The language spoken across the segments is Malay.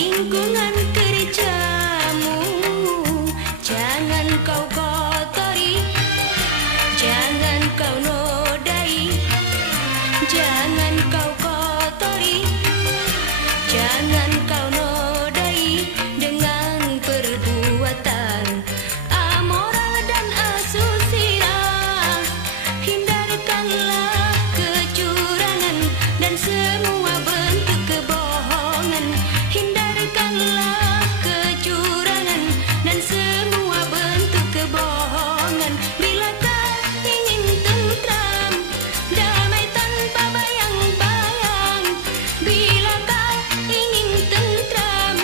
lingkungan kerjamu jangan kau kotori, jangan kau nodai, jangan kau kotori, jangan kau nodai dengan perbuatan amoral dan asusila. Hindarkanlah kecurangan dan semua bentuk kebohongan. Hindarkanlah kecurangan dan semua bentuk kebohongan. Bila kau ingin tentram, damai tanpa bayang-bayang. Bila kau ingin tentram,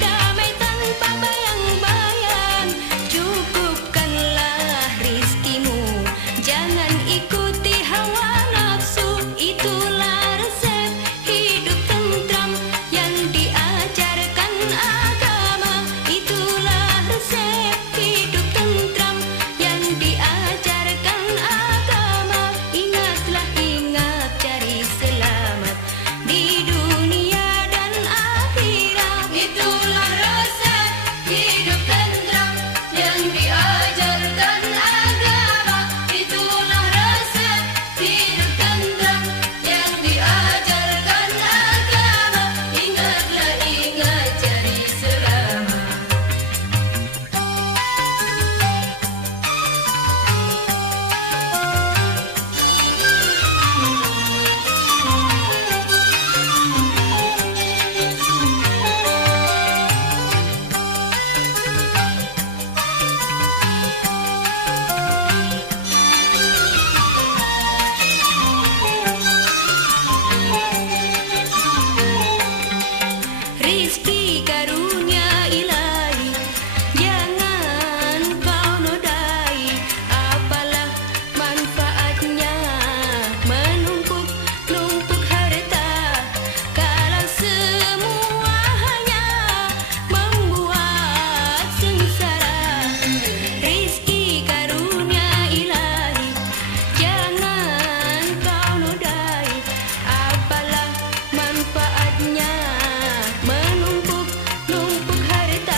damai tanpa bayang-bayang. Cukupkanlah rizkimu, jangan ikuti hawa nafsu. Itulah resep hidup tentram yang diajarkan agama. Itulah resep hidup tentram yang diajarkan agama. Ingatlah, ingat, cari selamat di dunia dan akhirat. Itulah resep hidup tentram yang diajarkan agama. Itulah resep hidup tentram yang diajarkan agama. Ingatlah, ingat, cari selamat. Rizki karunia ilahi, jangan kau nodai. Apalah manfaatnya menumpuk-numpuk harta kalau semua hanya membuat sengsara. Rizki karunia ilahi, jangan kau nodai. Apalah manfaatnya menumpuk-numpuk harta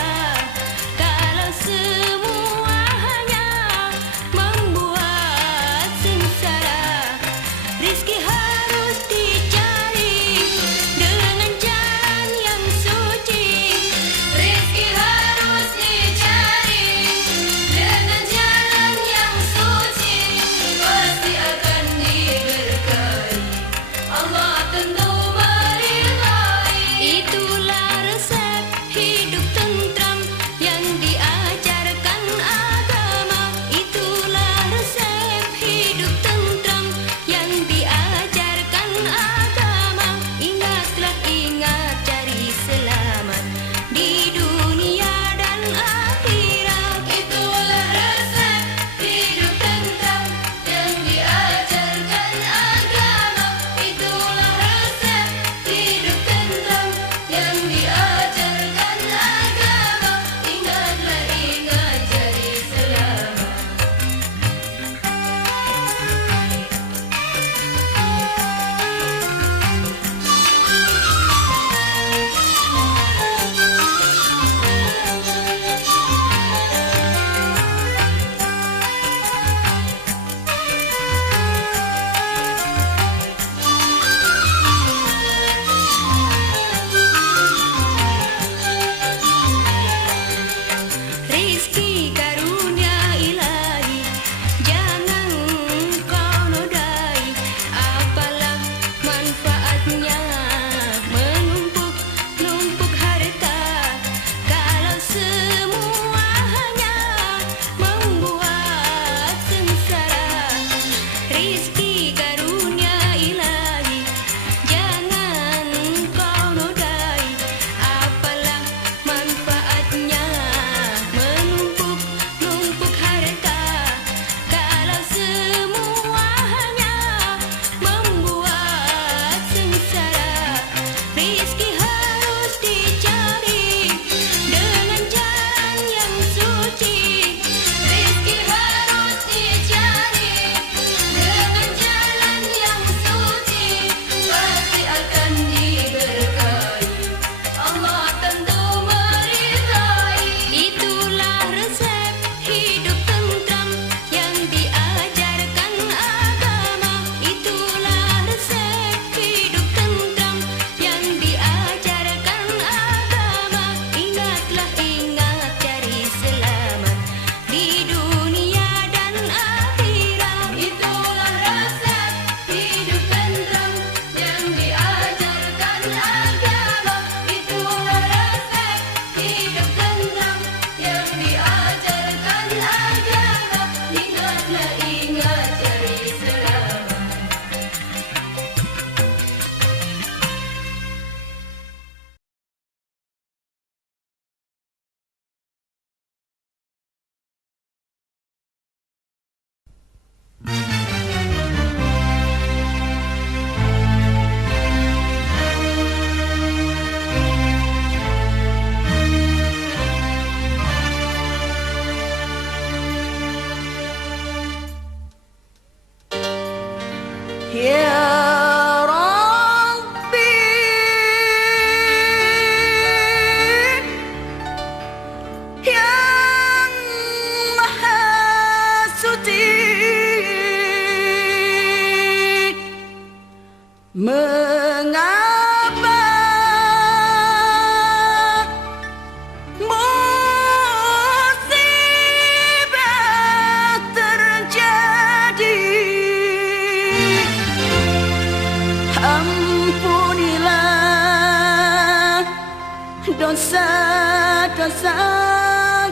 dosa-dosa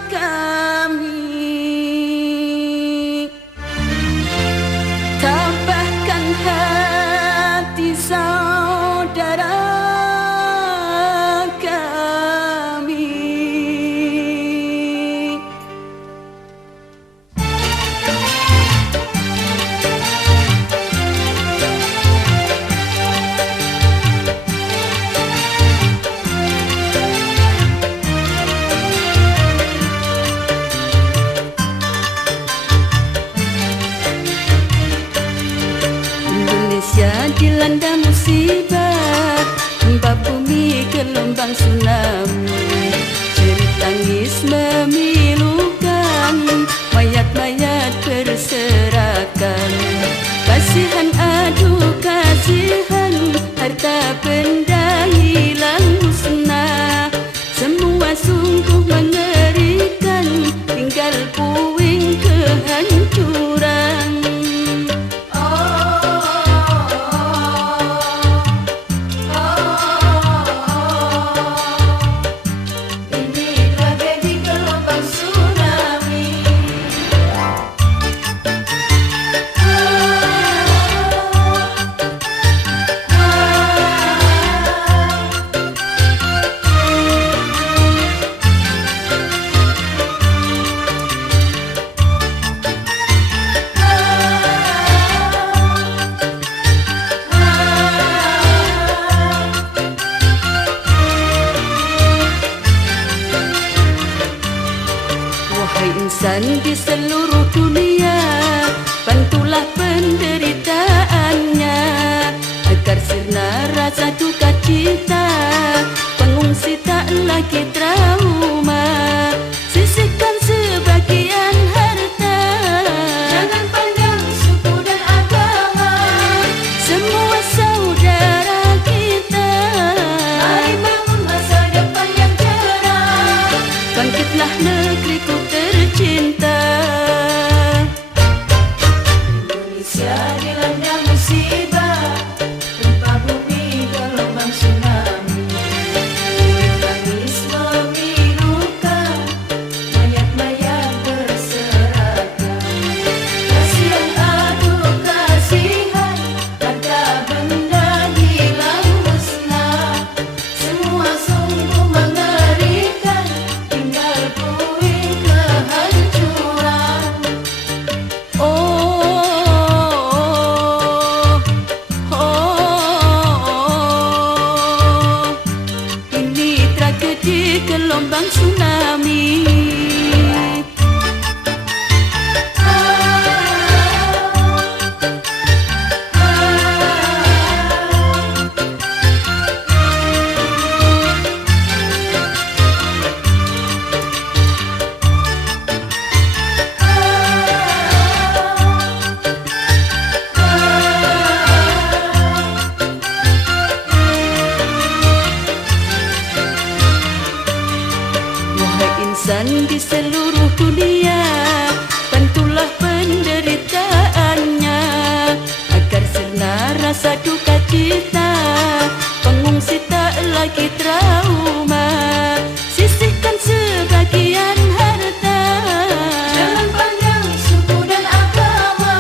kami. Tabahkan hati saudara kami. Indonesia dilanda musibah, gempa bumi, gelombang tsunami, jerit tangis memilukan, mayat-mayat berserakan. Kasihan, aduh kasihan, harta benda hilang musnah, semua sungguh mengerikan, tinggal puing kehancuran. Insan di seluruh dunia, bantulah penderitaannya, agar sirna rasa duka cita, pengungsi tak lagi trauma. Sisihkan sebagian harta, Jangan pandang suku dan agama, semua saudara kita. mari bangun masa depan yang cerah. Bangkitlah negeriku tercinta. Indonesia dilanda musibah, gempa bumi, gelombang tsunami, jerit tangis memilukan, mayat-mayat berserakan. Kasihan, aduh kasihan, harta benda hilang musnah, semua sungguh mengerikan, tinggal puing kehancuran. Oh, ini tragedi gelombang tsunami. Wahai insan di seluruh dunia, bantulah penderitaannya, agar sirna rasa duka cita, pengungsi tak lagi trauma. Sisihkan sebagian harta, Jangan pandang suku dan agama,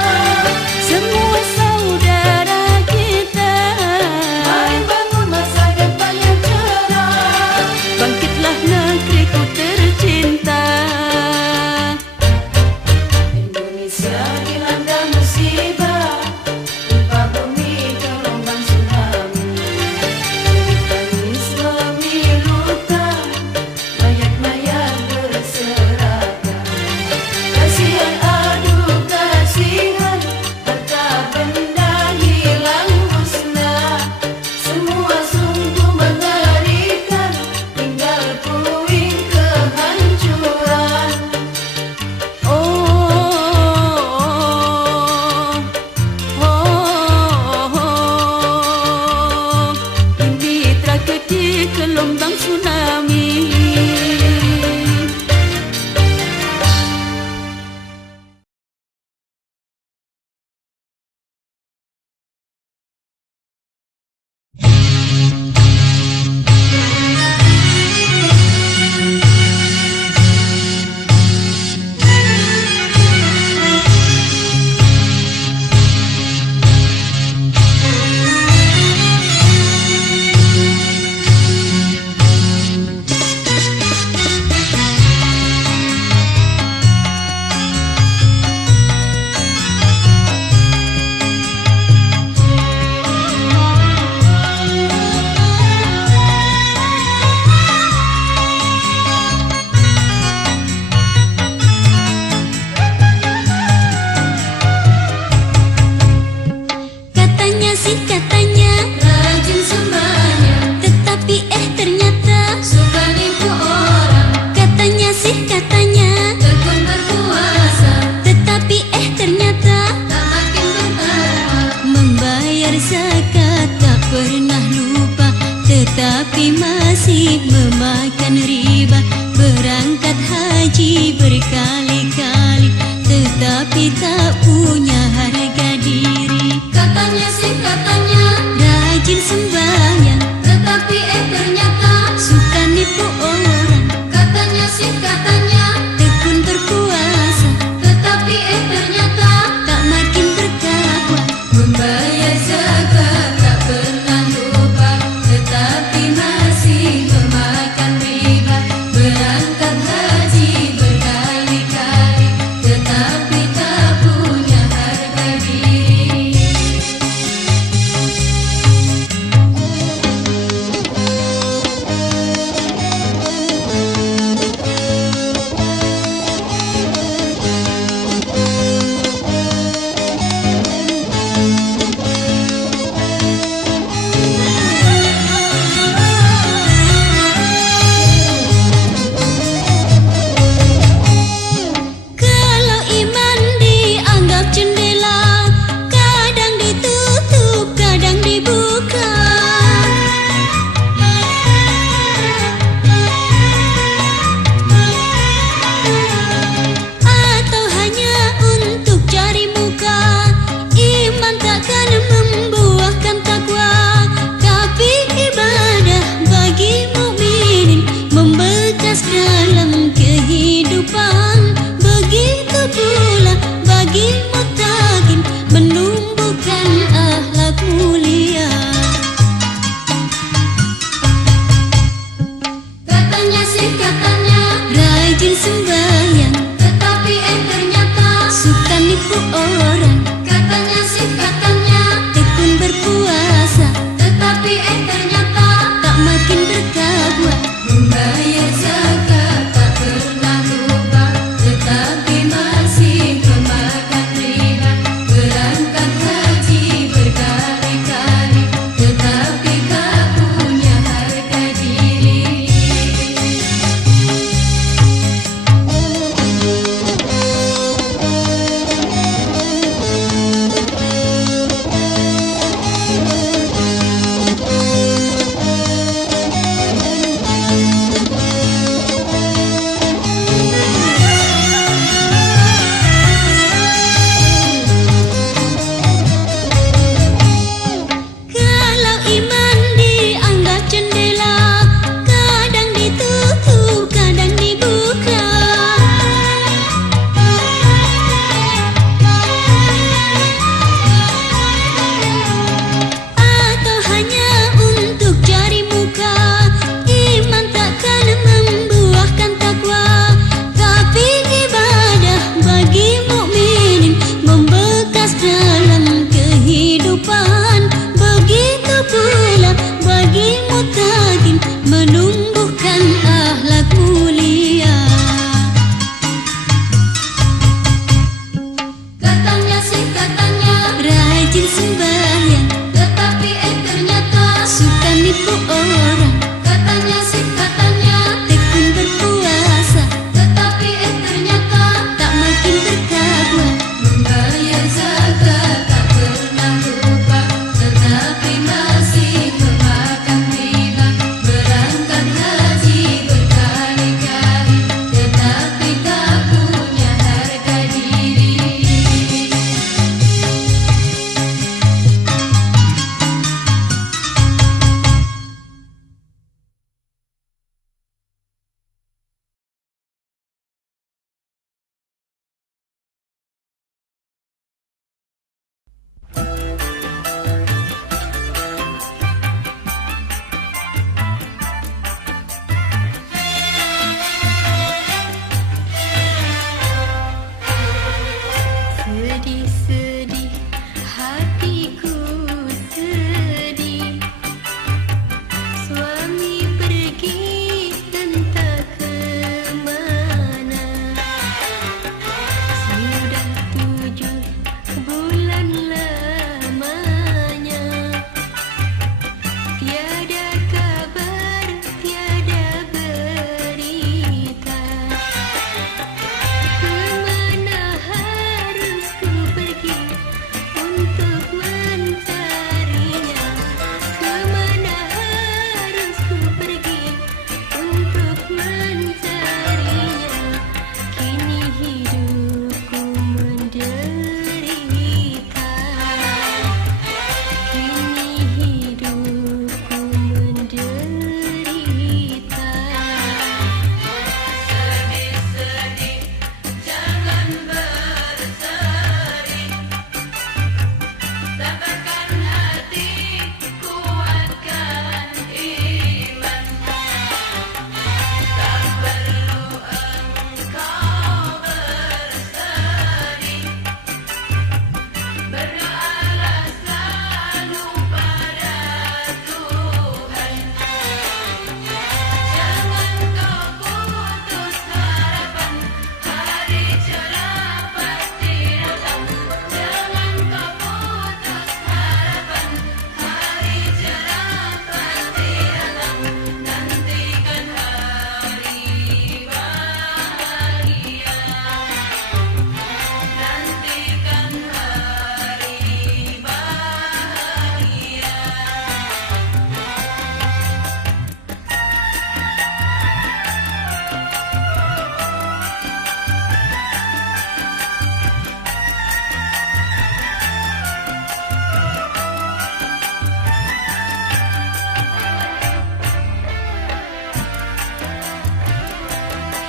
semua saudara kita. mari bangun masa depan yang cerah. Bangkitlah negeriku tercinta. Indonesia dilanda musibah, gempa bumi, gelombang tsunami, jerit tangis memilukan,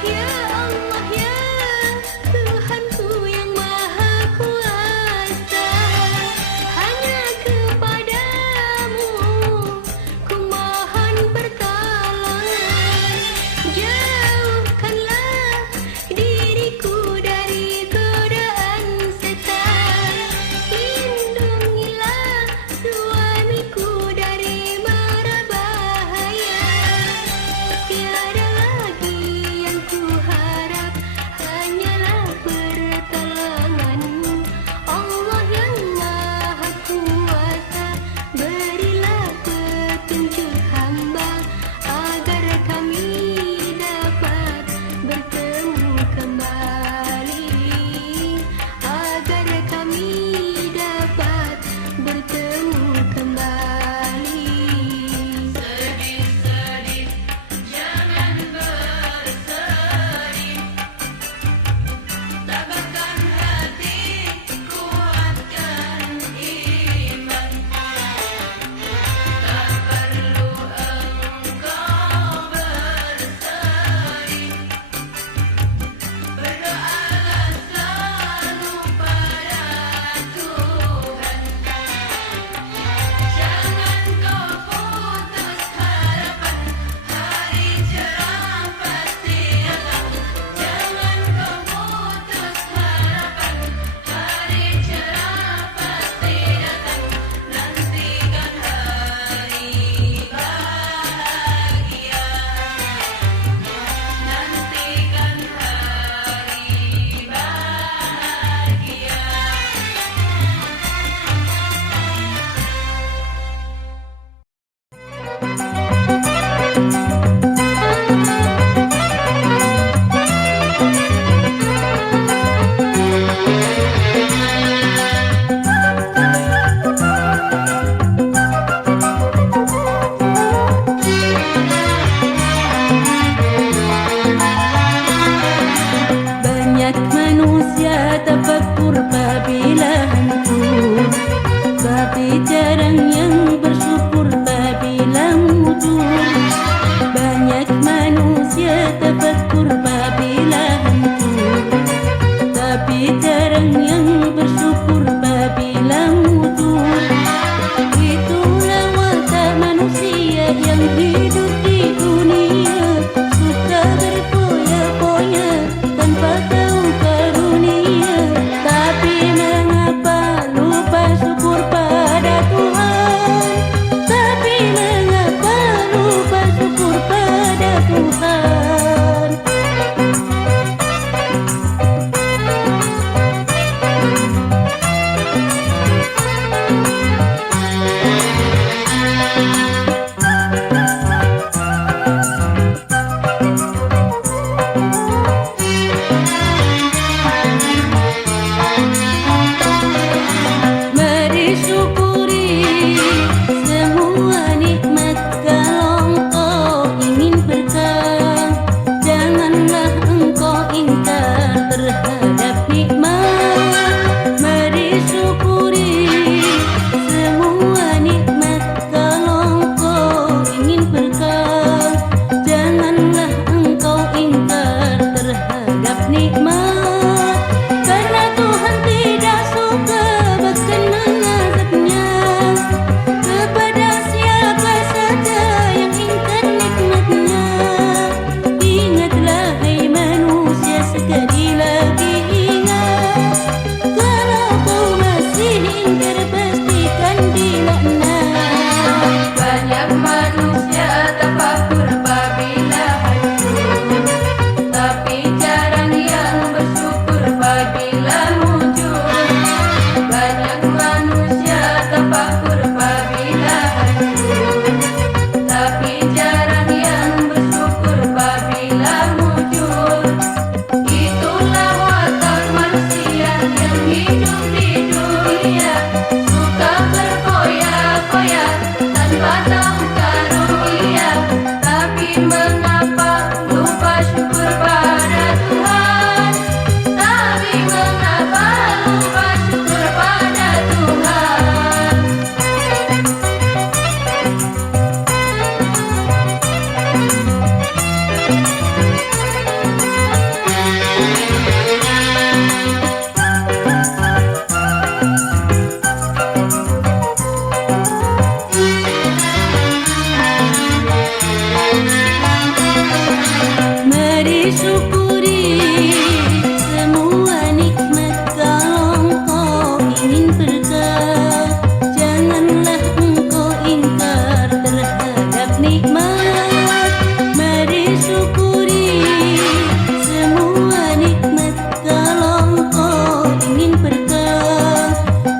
Ya Allah ya Tuhanku yang maha kuasa, hanya kepadamu ku mohon pertolongan. Jauhkanlah diriku dari godaan setan, lindungilah suamiku dari mara bahaya. Tiada lagi yang ku harap, hanyalah pertolonganmu. Allah yang maha kuasa, berilah petunjuk hamba agar kami dapat bertemu kembali, agar kami dapat bertemu kembali. Sedih-sedih jangan bersedih, tabahkan hati, kuatkan iman. Tak perlu engkau bersedih, berdoalah selalu pada Tuhan. Jangan kau putus harapan, hari cerah pasti datang. Jangan kau putus harapan, hari cerah pasti datang. Nantikan hari bahagia, nantikan hari bahagia. Banyak manusia tafakkur apabila hancur, tapi jarang yang bersyukur apabila mujur. Banyak manusia tafakkur apabila hancur, tapi jarang yang bersyukur apabila mujur. Itulah watak manusia yang hidup di dunia, suka berfoya-foya tanpa tahu karunia. Tapi mengapa lupa syukur pada Tuhan? Tapi mengapa lupa syukur pada Tuhan? Mari syukuri semua nikmat kalau engkau ingin berkah. Janganlah engkau ingkar terhadap nikmat. Mari syukuri semua nikmat kalau engkau ingin berkah. Janganlah engkau ingkar terhadap nikmat, karena Tuhan tidak suka bahkan mengazabnya kepada siapa saja yang ingkar nikmatnya. Ingatlah hai manusia, sekali lagi ingat, kalau kau masih ingkar pastikan dilaknat. Banyak manusia tafakkur apabila hancur, tapi jarang yang bersyukur apabila mujur. Banyak manusia tafakkur apabila hancur, tapi jarang yang bersyukur apabila mujur. Itulah watak manusia yang hidup di dunia, suka berfoya-foya tanpa tahu karunia. Tapi mengapa lupa syukur pada Tuhan? Tapi mengapa lupa syukur pada Tuhan? syukuri semua nikmat. Kalau engkau ingin berkah, janganlah engkau ingkar terhadap nikmat. Mari syukuri semua nikmat. Kalau engkau ingin berkah,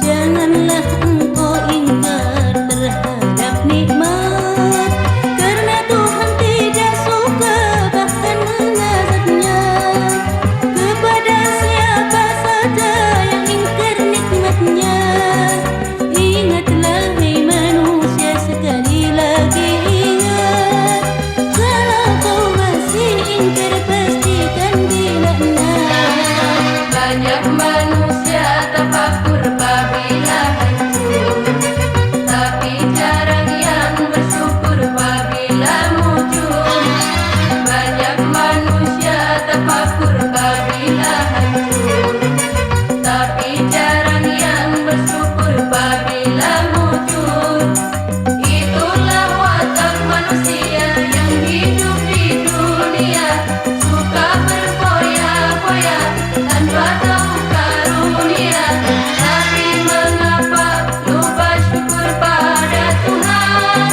janganlah engkau ingkar terhadap nikmat. Karena Tuhan tidak suka bahkan melazatnya kepada siapa saja yang ingkar nikmatnya. Ingatlah hai manusia, sekali lagi ingat, kalau kau masih ingkar pastikan dilaknat. Banyak manusia tafakur apabila hancur, tapi jarang yang bersyukur apabila muncul. Banyak manusia tafakur apabila hancur, tapi jarang yang bersyukur apabila muncul. Itulah watak manusia yang hidup di dunia, suka berfoya-foya tanpa tahu karunia. Tapi mengapa lupa syukur pada Tuhan?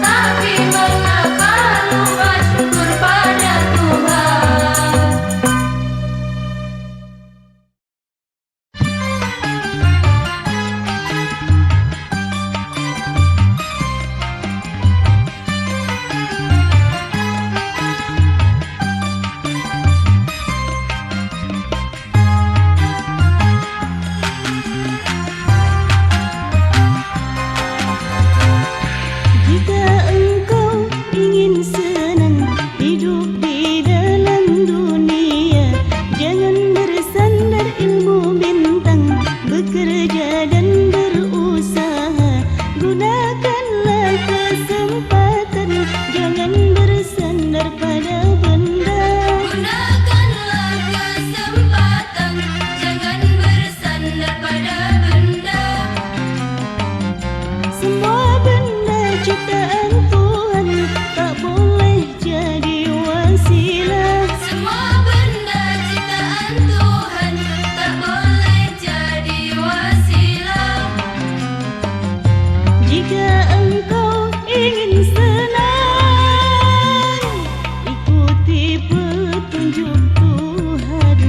Tapi mengapa lupa syukur pada Tuhan? Jika engkau ingin senang hidup di dalam dunia, jangan bersandar ilmu bintang, bekerja dan berusaha. Gunakanlah kesempatan, jangan bersandar pada benda. Gunakanlah kesempatan, jangan bersandar pada benda. Semua benda ciptaan Tuhan tak boleh jadi wasilah. Semua benda ciptaan Tuhan tak boleh jadi wasilah. Jika engkau ingin senang, ikuti petunjuk Tuhan.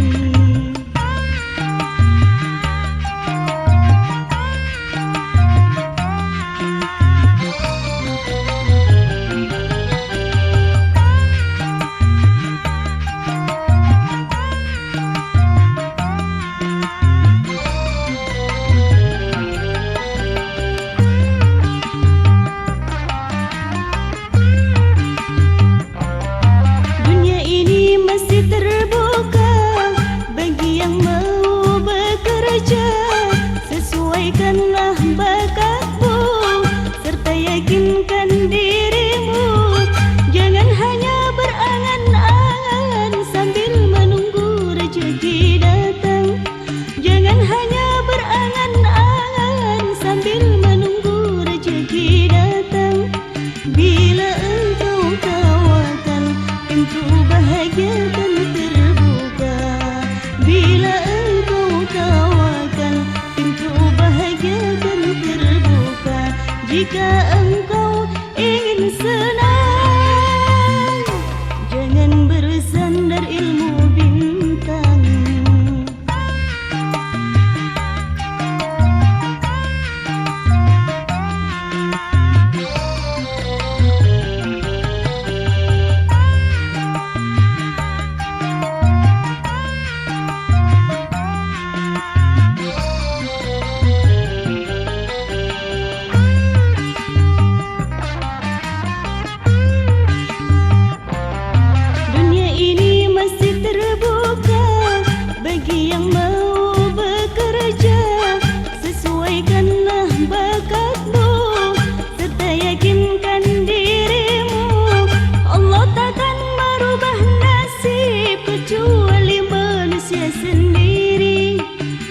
Dunia ini masih terbuka bagi yang mau bekerja. Sesuaikanlah bakatmu serta yakinkan dirimu. Jangan hanya berangan-angan sambil menunggu rezeki datang. Jangan hanya berangan-angan sambil menunggu rezeki datang. Bila engkau tawakal, pintu bahagia akan terbuka. Bila engkau tawakal, pintu bahagia akan terbuka. Jika engkau ingin senang, jangan bersandar ilmu bintang. Dunia ini masih terbuka bagi yang mau bekerja. Sesuaikanlah bakatmu serta yakinkan dirimu. Allah takkan merubah nasib kecuali manusia sendiri.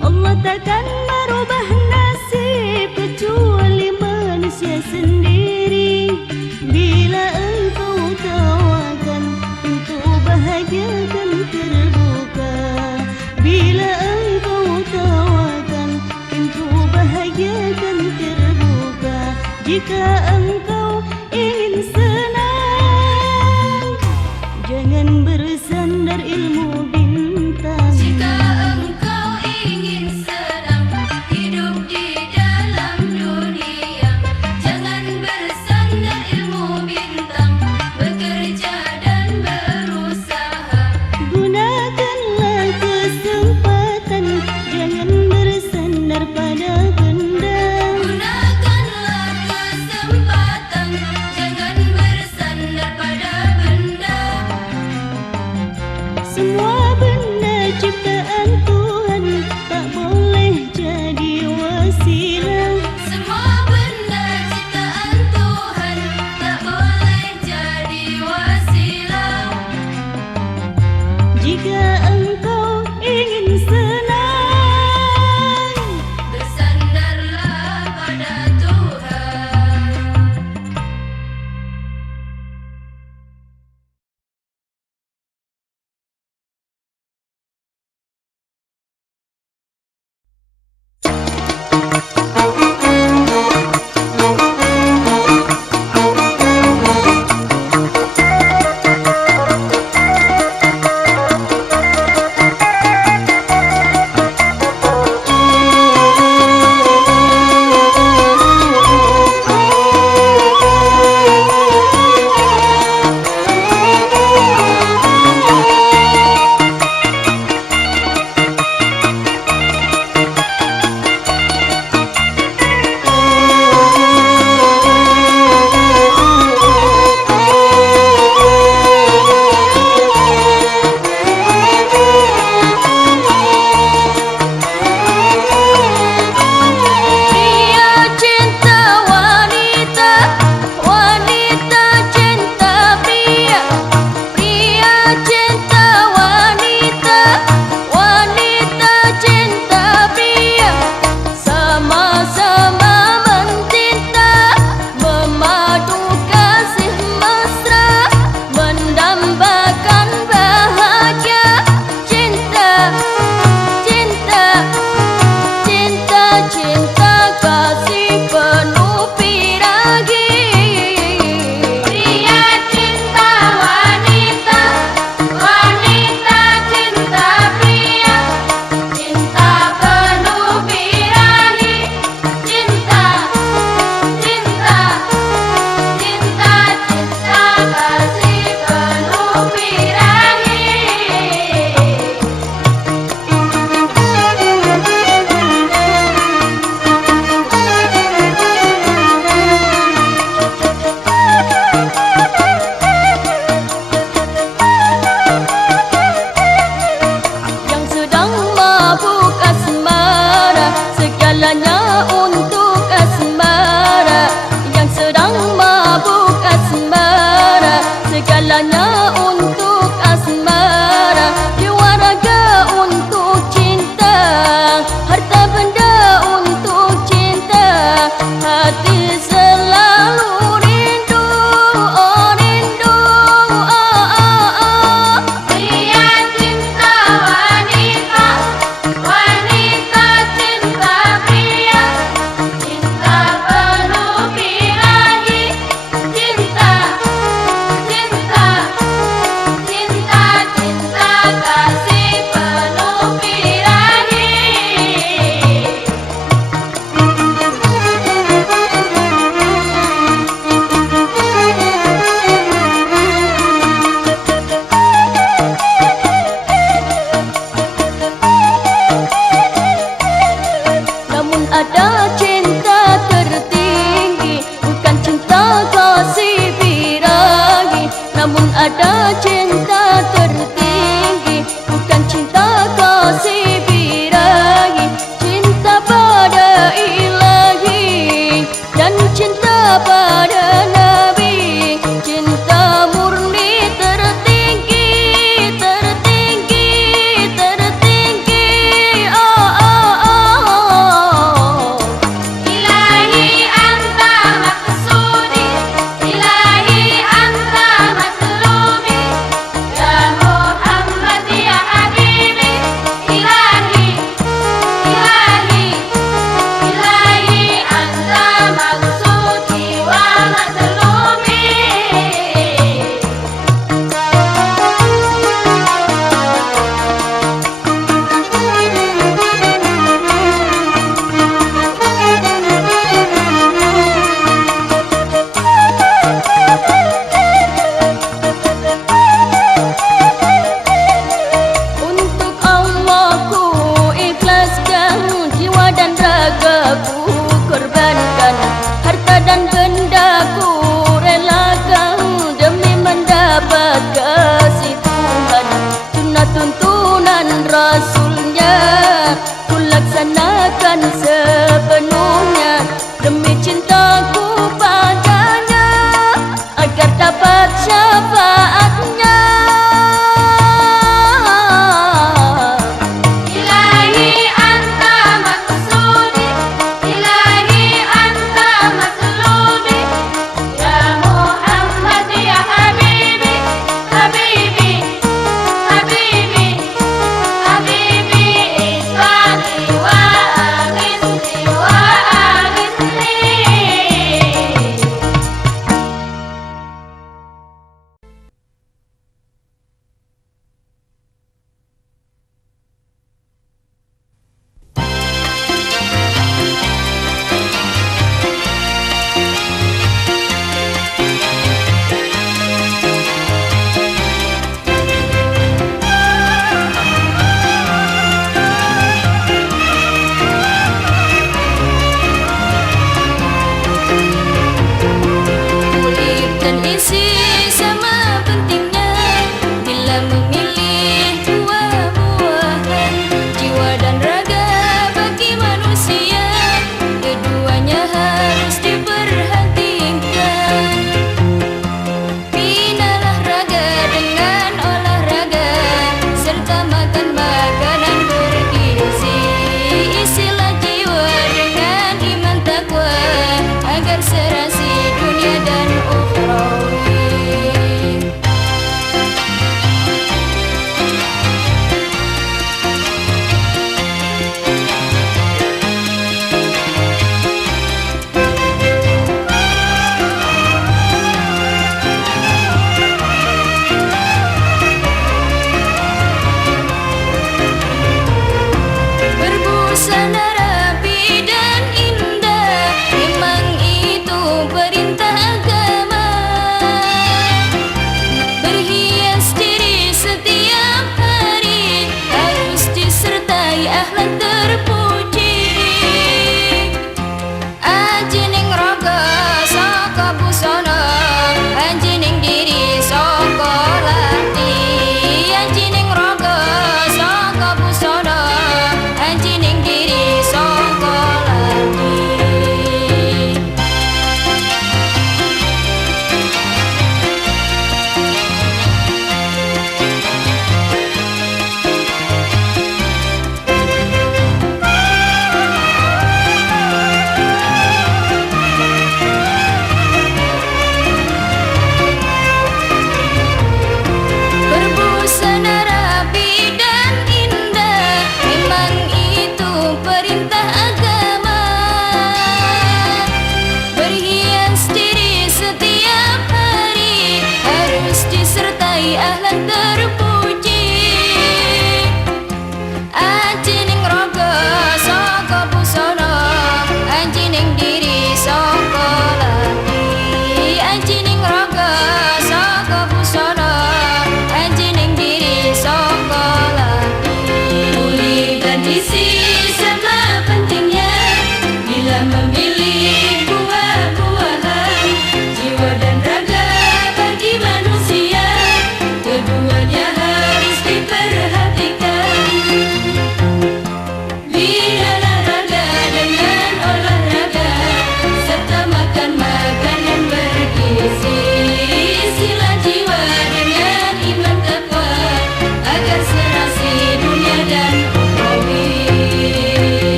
Allah takkan merubah nasib kecuali manusia sendiri. Bila engkau tawakal, pintu bahagia bersandar ilmu bintang. Jika engkau ingin senang hidup di dalam dunia, jangan bersandar ilmu bintang, bekerja dan berusaha. Gunakanlah kesempatan, jangan bersandar pada benda. Gunakanlah kesempatan, jangan bersandar pada benda. Semua benda ciptaan Tuhan tak boleh jadi wasilah. Semua benda ciptaan Tuhan tak boleh jadi wasilah. Jika engkau ingin senang, Bersandarlah pada Tuhan.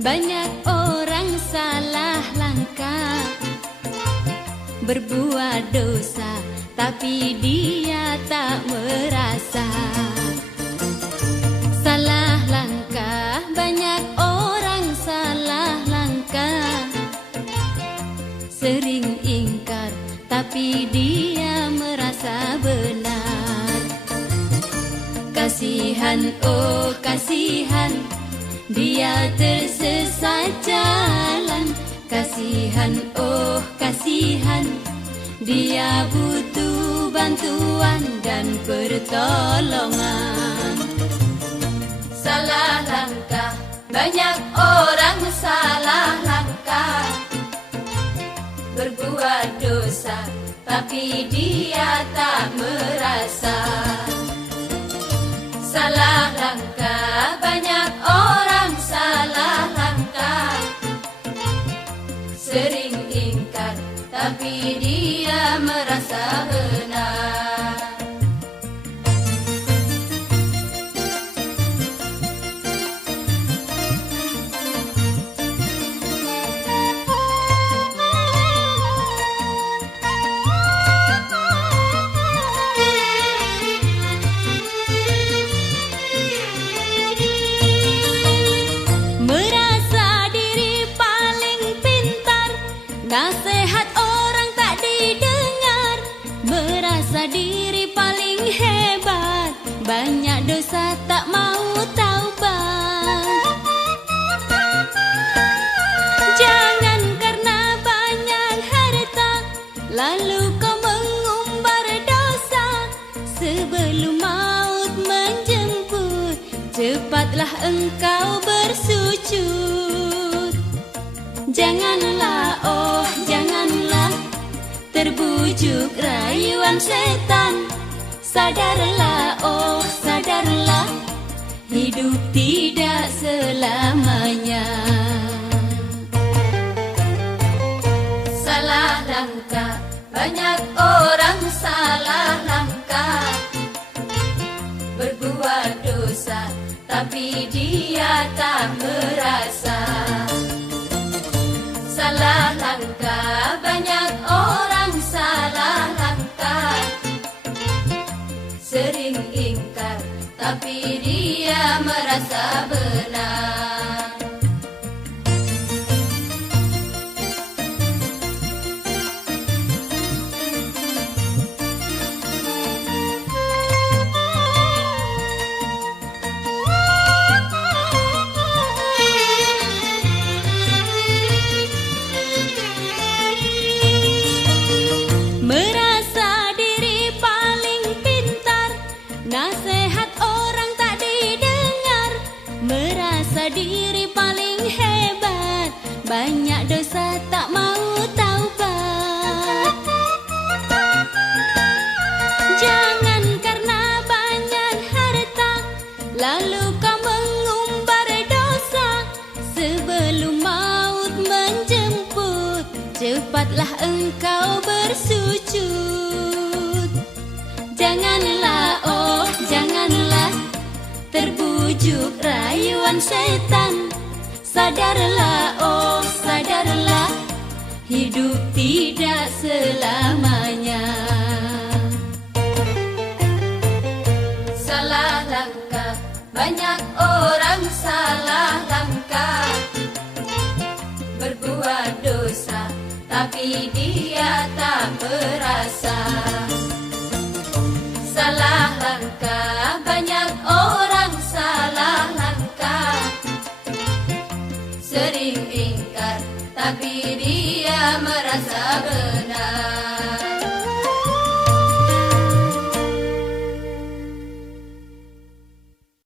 Banyak orang salah langkah, berbuat dosa, tapi dia tak merasa. Salah langkah, banyak orang salah langkah, sering ingkar, tapi dia merasa benar. Kasihan, oh kasihan, dia tersesat jalan. Kasihan, oh kasihan, dia butuh bantuan dan pertolongan. Salah langkah, banyak orang salah langkah, berbuat dosa, tapi dia tak merasa. Salah langkah, banyak orang salah langkah, sering ingkar, tapi dia merasa benar. Nasihat orang tak didengar, merasa diri paling hebat, banyak dosa tak mau taubat. Jangan karena banyak harta, lalu kau mengumbar dosa. Sebelum maut menjemput, cepatlah engkau bersujud. Janganlah, oh janganlah, terbujuk rayuan setan. Sadarlah, oh sadarlah, hidup tidak selamanya. Salah langkah, banyak orang salah langkah, berbuat dosa, tapi dia tak merasa. Salah langkah, banyak orang salah langkah, sering ingkar, tapi dia merasa benar. Nasihat orang tak didengar, merasa diri paling hebat, banyak dosa tak mau taubat. Jangan karena banyak harta, lalu kau mengumbar dosa. Sebelum maut menjemput, cepatlah engkau bersujud. Janganlah, oh janganlah, terbujuk rayuan setan. Sadarlah, oh sadarlah, hidup tidak selamanya. Salah langkah, banyak orang salah langkah, berbuat dosa, tapi dia tak merasa. Salah langkah, banyak orang salah langkah, sering ingkar, tapi dia merasa benar.